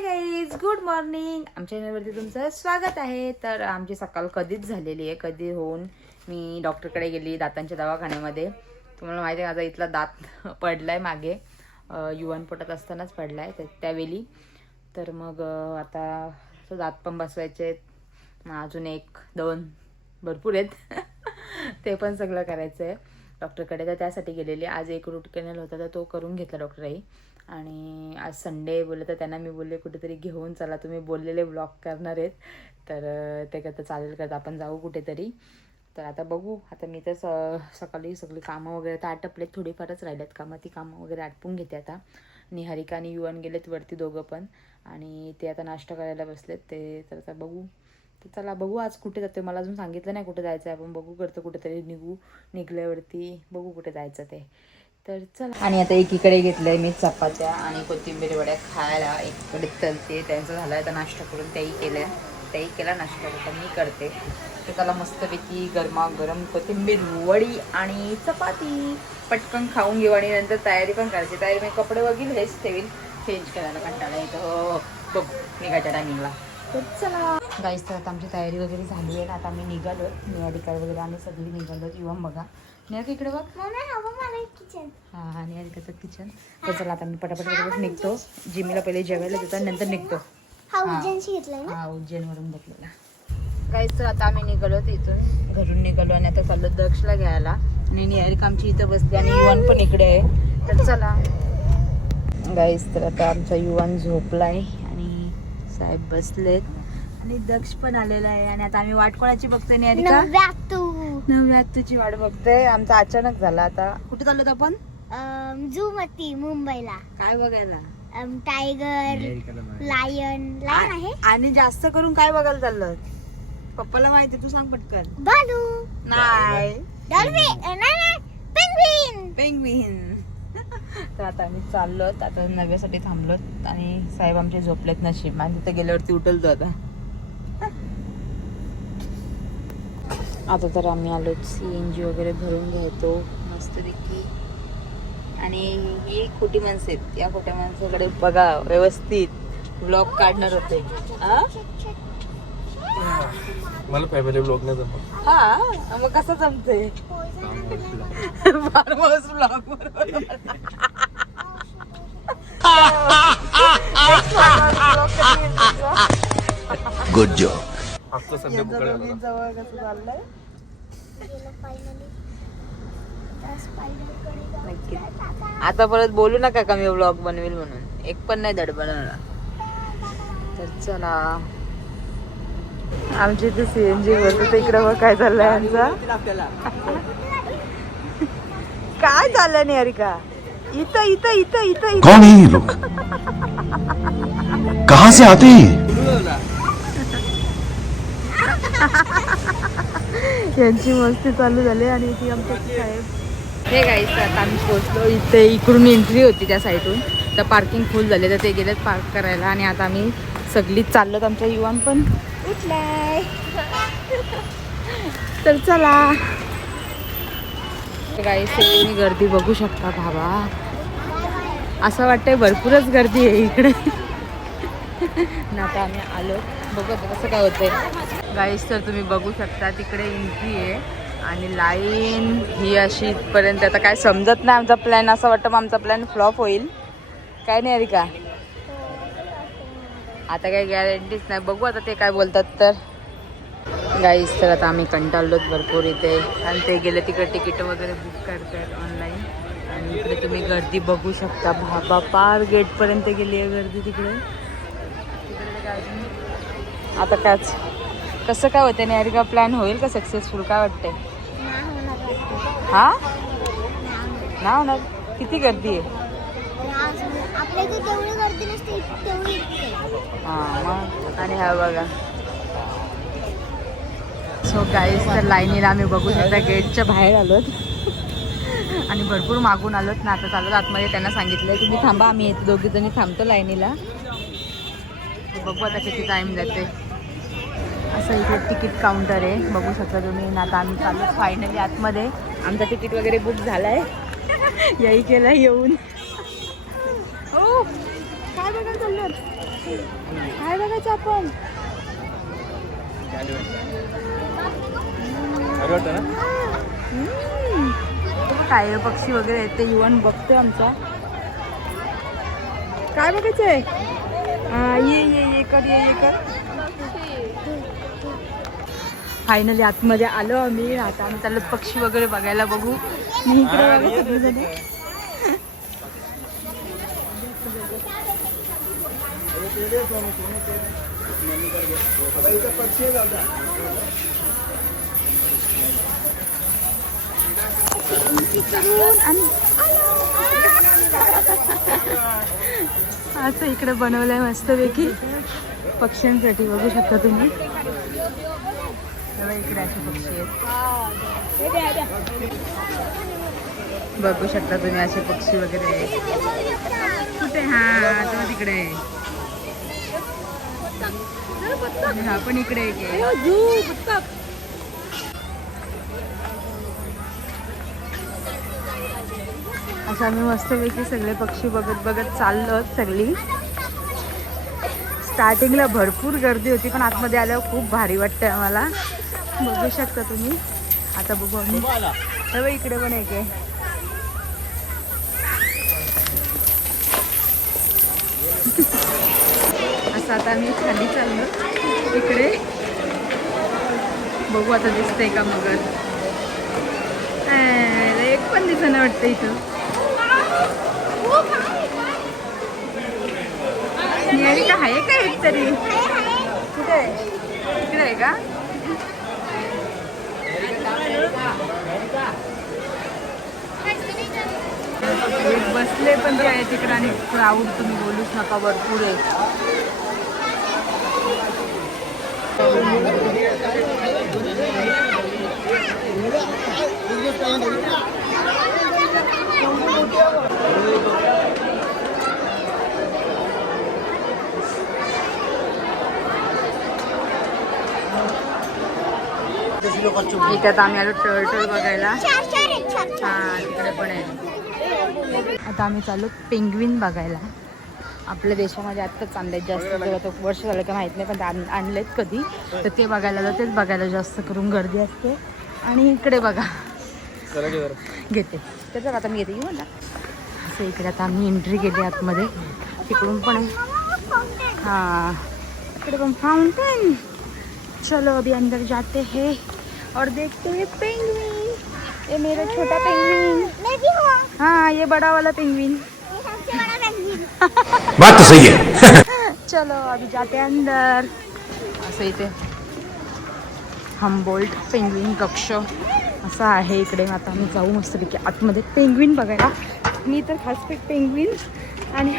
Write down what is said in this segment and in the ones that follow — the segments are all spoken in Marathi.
हे गाईज, गुड मॉर्निंग. आमच्या चॅनलवरती तुमचं स्वागत आहे. तर आमची सकाळ कधीच झालेली आहे. कधी होऊन मी डॉक्टरकडे गेली दातांच्या दवाखान्यामध्ये. तुम्हाला माहिती आहे माझा इथला दात पडलाय मागे, युवान पोटात असतानाच पडलाय त्यावेळी. तर मग आता तो दात पण बसवायचे आहेत. अजून 1-2 भरपूर आहेत ते पण सगळं करायचं आहे डॉक्टरकडे. तर त्यासाठी गेलेली. आज एक रूट कॅनल होता तर तो करून घेतला डॉक्टरही. आणि आज संडे बोलले तर त्यांना मी बोलले कुठेतरी घेऊन चला, तुम्ही बोललेले ब्लॉग करणार आहेत तर ते करता चालेल करता आपण जाऊ कुठेतरी. तर आता बघू. आता मी तर सकाळी सगळी कामं वगैरे तर आटपलेत, थोडीफारच राहिल्यात कामं, ती कामं वगैरे आटपून घेते आता. निहारिका आणि युवन गेलेत वरती दोघं पण, आणि ते आता नाश्ता करायला बसलेत ते. तर आता बघू. तर चला बघू आज कुठे जाते. मला अजून सांगितलं नाही कुठे जायचं आहे. आपण बघू करतो कुठेतरी निघल्यावरती बघू कुठे जायचं ते. तर चला. आणि आता एकीकडे घेतलंय मी चपात्या आणि कोथिंबीर वड्या खायला, एकीकडे तलते. त्यांचं झालं आता नाश्ता करून, त्याही केला नाश्ता. आता मी करते. तर त्याला मस्तपैकी गरमागरम कोथिंबीर वडी आणि चपाती पटकन खाऊन घेऊ आणि नंतर तयारी पण करायची. तयारी मी कपडे वगैरे हेच ठेवील, चेंज करायला कंटाळा येतो. बघ निघायच्या टायमिंगला. तर चला गाईस, तर आता आमची तयारी वगैरे झाली आहे. आता आम्ही निघालो, निहारिका वगैरे आम्ही सगळी निघालो. इवन बघा निहारिका इकडे बघ. हां निहारिकाचं किचन. तर चला आता मी पटापट निघतो. जिमीला पहिले जेवायला देतो नंतर निघतो. हा उज्जैनवरून घेतलेला गाईस. तर आता आम्ही निघालो इथून, घरून निघालो आणि आता चाललो दक्षला घ्यायला. आणि निहारिका आमची इथं बसली आणि युवन पण इकडे आहे. तर चला गाईस, तर आता आमचा युवन झोपलाय आणि साहेब बसलेत आणि दक्ष पण आलेला आहे. आणि आता आम्ही वाट कोणाची बघतोय निहारिका? नव्यातूची वाट बघतोय. आमचा अचानक झाला. आता कुठे चाललो आपण? झू मध्ये मुंबईला. काय बघायला? टायगर, लायन आहे. आणि जास्त करून काय बघायला चाललं? पप्पाला माहिती, तू सांग पटकन. भालू नाही, पेंग्विन. तर आता आम्ही चाललो, आता नव्यासाठी थांबलो आणि साहेब आमचे झोपलेत नशीब. आणि तिथे गेल्यावरती उठलतो आता तर आम्ही आलो. CNG वगैरे भरून घ्यायचो मस्तपैकी. आणि ही खोटी माणसं आहेत. या खोट्या माणसाकडे बघा, व्यवस्थित ब्लॉग काढणार होते. मला फॅमिली ब्लॉग नाही जमत. हा मग कसं जमते? Farm house blog good job. आता सध्या जवळ कसं चाललंय. आता परत बोलू नका का मी व्लॉग बनवेल म्हणून. एक पण नाही धड बनवला. तर चला आमची इथे CNG बोलतो. इकडं बघ काय चाललंय आमचा. काय चाललंय निहारिका? इथं इथं इथं इथं कौन है ये लोग? कहां से आते हैं? यांची मस्ती चालू झाली. आणि इथे आमच्या साहेब. हे गाईस, आता आम्ही पोहोचलो इथे. इकडून एंट्री होती त्या साईडून, तर पार्किंग फुल झाले तर ते गेलेत पार्क करायला. आणि आता आम्ही सगळीच चाललोत. आमच्या युवान पण उठलाय. तर चला गाईस, तुम्ही गर्दी बघू शकता बाबा. असं वाटतंय भरपूरच गर्दी आहे इकडे. ना आता आम्ही आलो, बघू कसं काय होतंय गाईस. तर तुम्ही बघू शकता तिकडे एंट्री आहे आणि लाईन ही अशी इथपर्यंत. आता काय समजत नाही आमचा प्लॅन. असं वाटतं मग आमचा प्लॅन फ्लॉप होईल. काय नाही का? आता काही गॅरंटीच नाही. बघू आता ते काय बोलतात. तर गाईस, तर आता आम्ही कंटाळलोत भरपूर इथे. आणि ते गेले तिकडे तिकीट वगैरे बुक करतात ऑनलाईन. आणि इकडे तुम्ही गर्दी बघू शकता बाबा. पार गेटपर्यंत गेली आहे गर्दी तिकडे. आता काच कसं काय होतं निहारिका? प्लॅन होईल का सक्सेसफुल? काय वाटतंय? हा ना होणार. किती गर्दी आहे. हां मग. आणि हा बघा. सो गाईस, तर लाईनीला आम्ही बघू शकता गेटच्या बाहेर आलोत आणि भरपूर मागून आलोत ना. आता चालत आतमध्ये. त्यांना सांगितलं की तुम्ही थांबा, आम्ही येतो. दोघी जणी थांबतो लाईनीला. बघू आता किती टाईम जाते. असं इथे तिकीट काउंटर आहे, बघू शकता तुम्ही. आता आम्ही चालू फायनली आतमध्ये. आमचं तिकीट वगैरे बुक झालं आहे. याही केलं येऊन. हो काय बघा चाललं. बघायचं आपण. काय पक्षी वगैरे आहेत ते युवन बघतोय आमचा. काय बघायचंय? ये कर. फायनली आतमध्ये आलो आम्ही. आता आम्ही चाललो पक्षी वगैरे बघायला. बघू मी इकडे बघा सगळीजणी. असं इकडे बनवलंय मस्तपैकी पक्ष्यांसाठी. बघू शकता तुम्ही. इकडे असे पक्षी आहेत. बघू शकता तुम्ही असे पक्षी वगैरे आहेत. कुठे? हा तो तिकडे. हा पण इकडे एक. असं आम्ही मस्तपैकी सगळे पक्षी बघत चाललो. सगळी स्टार्टिंगला भरपूर गर्दी होती पण आतमध्ये आल्यावर खूप भारी वाटतंय आम्हाला. बघू शकता तुम्ही. आता बघू आम्ही. हे इकडे पण एक आहे. असं आता आम्ही खाली चाललो इकडे. बघू आता दिसतंय का मगर. एक पण दिसणं वाटतं इथं. निहारिका आहे का एक तरी? कुठे? इकडे आहे का? एक बसले पण ते आहे तिकडे आणि क्राऊड तुम्ही बोलूच नका. भरपूर आहे. इथे आता आम्ही आलो टर्टल बघायला. हा तिकडे पण आहे. आता आम्ही चाललो पेंग्विन बघायला. आपल्या देशामध्ये आत्ताच आणलेत जास्त. जेव्हा तो वर्ष झालं का माहीत नाही पण ते आणलेत कधी. तर ते बघायला जातेच. बघायला जास्त करून गर्दी असते. आणि इकडे बघा घेते त्याचं. आता मी येते येऊ ना. असं इकडे आता आम्ही एंट्री केली आतमध्ये. तिकडून पण आहे. हाँ इकडे पण फाउंटेन. चलो अभी अंदर जाते हैं और देखते हैं पेंगुइन. ये मेरा छोटा पेंगुइन. मैं भी हूँ. हाँ ये बड़ा वाला पेंगुइन. ये सबसे बड़ा पेंगुइन. बात तो सही है. चलो अभी जाते हैं अंदर. असं इथे हम्बोल्ट पेंग्विन कक्ष असं आहे इकडे. आता आम्ही जाऊ मस्तपैकी आतमध्ये पेंग्विन बघायला. मी तर खास पेंग्विन आणि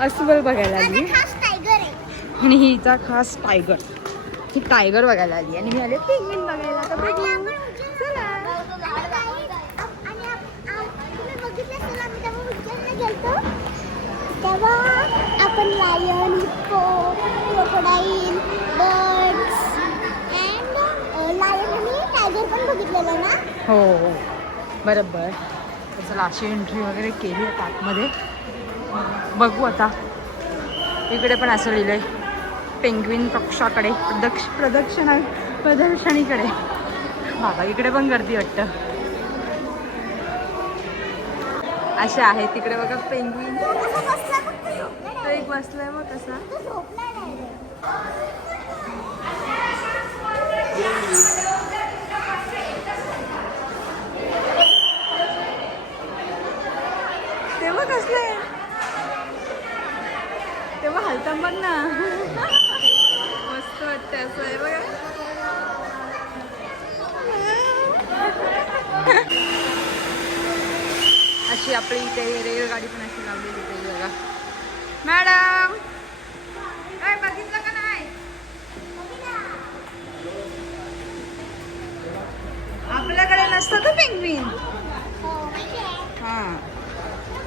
अस्वल बघायला आली. खास टायगर आहे. आणि हिचा खास टायगर. ही टायगर बघायला आली आणि मी आले पेंग्विन बघायला. तर बघू. चला. तेव्हा आपण lion, hippo, crocodile, birds and lion आणि टायगर पण बघितलेलं ना. हो हो बरोबर. चला अशी एंट्री वगैरे केली आहे आतमध्ये. बघू आता. इकडे पण असं लिहिलं आहे पेंग्विन कक्षाकडे प्रदर्शनीकडे. बाबा इकडे पण गर्दी वाटतं. असे आहे तिकडे बघा पेंग्विन. तो एक बसलाय मग कसा. तेव्हा कसलंय. तेव्हा हलतं बघ ना. मस्त वाटतं. असं आहे बघा. अशी आपली इथे रेलगाडी पण अशी लावलेली इथे बघा. मॅडम काय बघितलं का नाही? आपल्याकडे नसतं का पेंग्विन. हां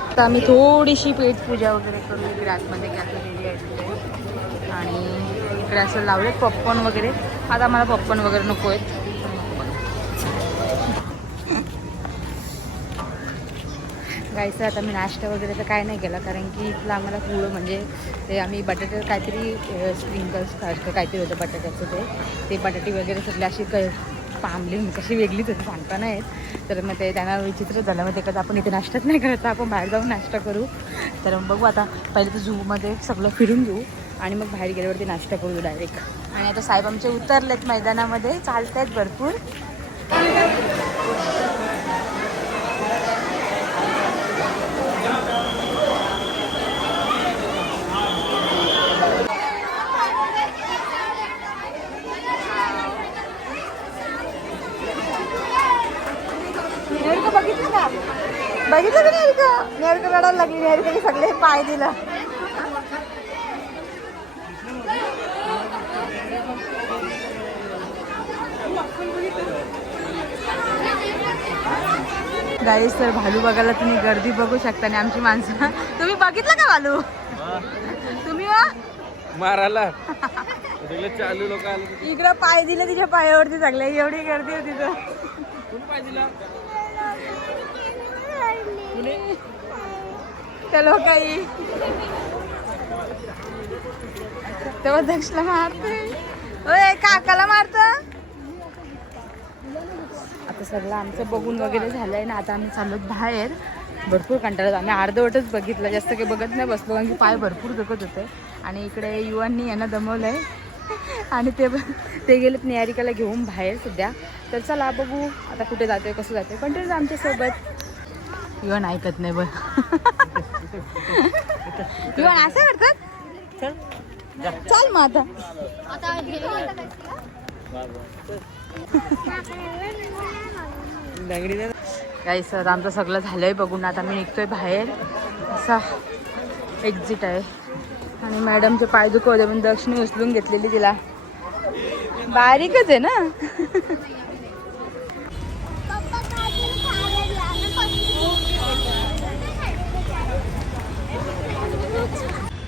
आता आम्ही थोडीशी पेट पूजा वगैरे करू इकडे आतमध्ये कॅफेटेरिया आहे. आणि इकडे असं लावले पॉपकॉर्न वगैरे. आता मला पॉपकॉर्न वगैरे नको आहेत. गायचं आता मी नाश्ता वगैरे तर काय नाही केला, कारण की इथलं आम्हाला पुढं म्हणजे ते आम्ही बटाटे काहीतरी स्प्रिंकल्स सारखं काहीतरी होतं बटाट्याचं, ते बटाटे वगैरे सगळे अशी पांबली कशी वेगळीच होती सांगता नाही येत. तर मग ते त्यांना विचित्र झालं, मग ते कसं आपण इथे नाश्ताच नाही करत, आपण बाहेर जाऊन नाश्ता करू. तर मग बघू आता, पहिले तर झूमध्ये सगळं फिरून घेऊ आणि मग बाहेर गेल्यावरती नाश्ता करू डायरेक्ट. आणि आता साहेब आमचे उतरलेत मैदानामध्ये, चालत आहेत भरपूर. बघितलं का नाही का नेरका रडायला लागली, नेरकाने सगळे पाय दिला. गाईस तर भालू बघायला तुम्ही गर्दी बघू शकता. आणि आमची माणसं, तुम्ही बघितलं का भालू? तुम्ही मारायला चालू लोक आले, इकडं पाय दिले तिच्या पायावरती सगळे, एवढी गर्दी होती तर. कोण पाय दिला? चलो काही तेव्हा दक्षला मारते, ओय काकाला मारत. आता सगळं आमचं बघून वगैरे झालंय ना, आता आम्ही चाललो बाहेर. भरपूर कंटाळत, आम्ही अर्धवटच बघितलं, जास्त काही बघत नाही बसलो, कारण की पाय भरपूर दुखत होते. आणि इकडे युवांनी यांना दमवलंय आणि ते गेलेत निहारिकाला घेऊन बाहेर सध्या. तर चला बघू आता कुठे जातोय, कसं जातोय, कंटिन्यू आमच्यासोबत. युवन ऐकत नाही बघ. युवन असं करतात, चल मग आता. काही सर आमचं सगळं झालंय बघून, आता मी निघतोय बाहेर. असा एक्झिट आहे आणि मॅडमचे पाय दुखवले म्हणून दक्षिणी उचलून घेतलेली, तिला बारीकच आहे ना.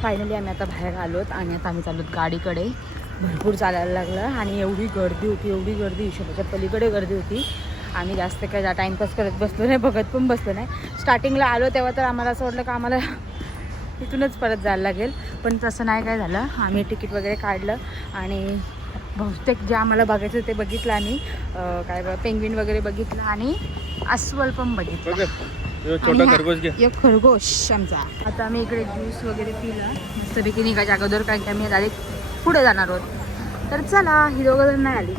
फायनली आम्ही आता बाहेर आलोत आणि आता आम्ही चाललोत गाडीकडे. भरपूर चालायला लागलं आणि एवढी गर्दी होती, एवढी गर्दी, हिशोबाच्या पलीकडे गर्दी होती. आम्ही जास्त काय टाईमपास करत बसलो नाही, बघत पण बसलो नाही. स्टार्टिंगला आलो तेव्हा तर आम्हाला असं वाटलं का आम्हाला इथूनच परत जायला लागेल, पण तसं नाही काय झालं. आम्ही तिकीट वगैरे काढलं आणि बहुतेक जे आम्हाला बघायचं ते बघितलं आम्ही. काय पेंग्विन वगैरे बघितलं आणि अस्वल पण बघितलं. एक खरगोश आमचा. आता आम्ही इकडे ज्यूस वगैरे पिला मस्तपैकी निघायच्या अगोदर, कारण की आम्ही डायरेक्ट पुढे जाणार आहोत. तर चला, ही दोघं जण नाही आली.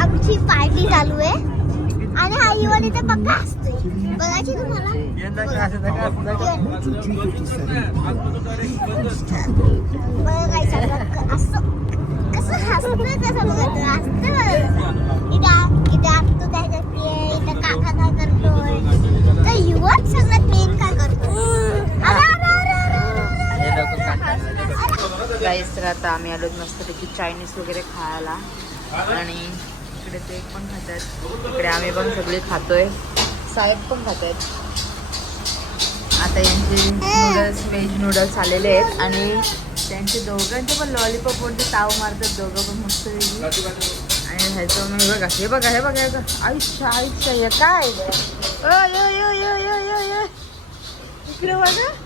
आमची पार्टी चालू आहे आणि हा युवन इथे बघा असतोय, बघायची तुम्हाला. कसं हसतोय तसं बघत असतं. इथं तू काय करते, इथं काका काय करतोय, तर युवन सगळ्यात मेन काय करतो. गाईस तर आता आम्ही आलो मस्तपैकी चायनीज वगैरे खायला आणि इकडे ते पण खात आहेत, इकडे आम्ही पण सगळे खातोय, साहेब पण खात आहेत. आता यांचे नूडल्स, व्हेज नूडल्स आलेले आहेत आणि त्यांचे दोघांचे पण लॉलीपॉप वरती ताव मारतात दोघं पण मस्त वेगळी. आणि ह्याचं मी बघा, हे बघा, हे बघा, आयुष्य आयुष्य हे काय इकडे बघा.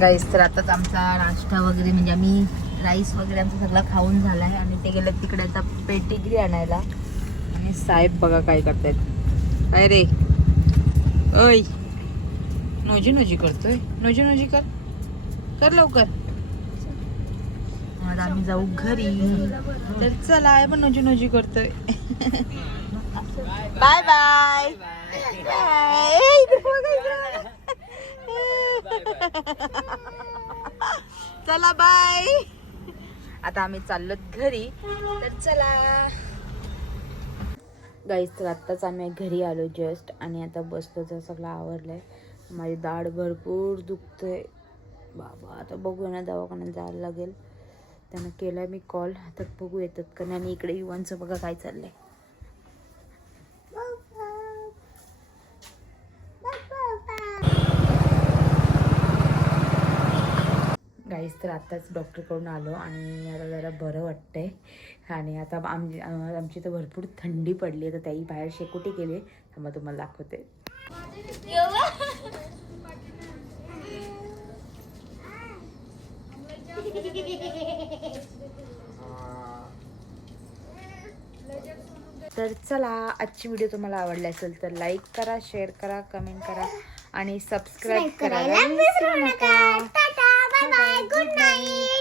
गाईस तर आताच आमचा नाश्ता वगैरे म्हणजे आम्ही राईस वगैरे आमचा सगळा खाऊन झाला आहे आणि ते गेलं तिकडे आता पेटिग्री आणायला. आणि साहेब बघा काय करतायत. काय रे ओय, नोजी नोजी करतोय, नोजी नोजी कर कर लवकर. आता आम्ही जाऊ घरी. तर चला, आहे पण नोजी नोजी करतोय. Bye bye. चला बाय. आता आम्ही चाललो घरी. तर चला गाईस, तर आत्ताच आम्ही घरी आलो जस्ट आणि आता बसलो. तर सगळं आवरलंय. माझी दाढ भरपूर दुखते बाबा. आता बघू ना, दवाखान्यात जायला लागेल. त्यांना केला मी कॉल. तर बघू येतात का नाही. आणि इकडे युवांचं बघा काय चाललंय. गाईस, तर आत्ताच डॉक्टरकडून आलो आणि आता जरा बरं वाटतंय. आणि आता आमची तर भरपूर थंडी पडली. तर त्याही बाहेर शेकोटी केली. तर मग तुम्हाला दाखवते. तर चला, आजची व्हिडिओ तुम्हाला आवडली असेल तर लाईक करा, शेअर करा, कमेंट करा आणि सबस्क्राईब करायला विसरू नका. Tata bye bye good night.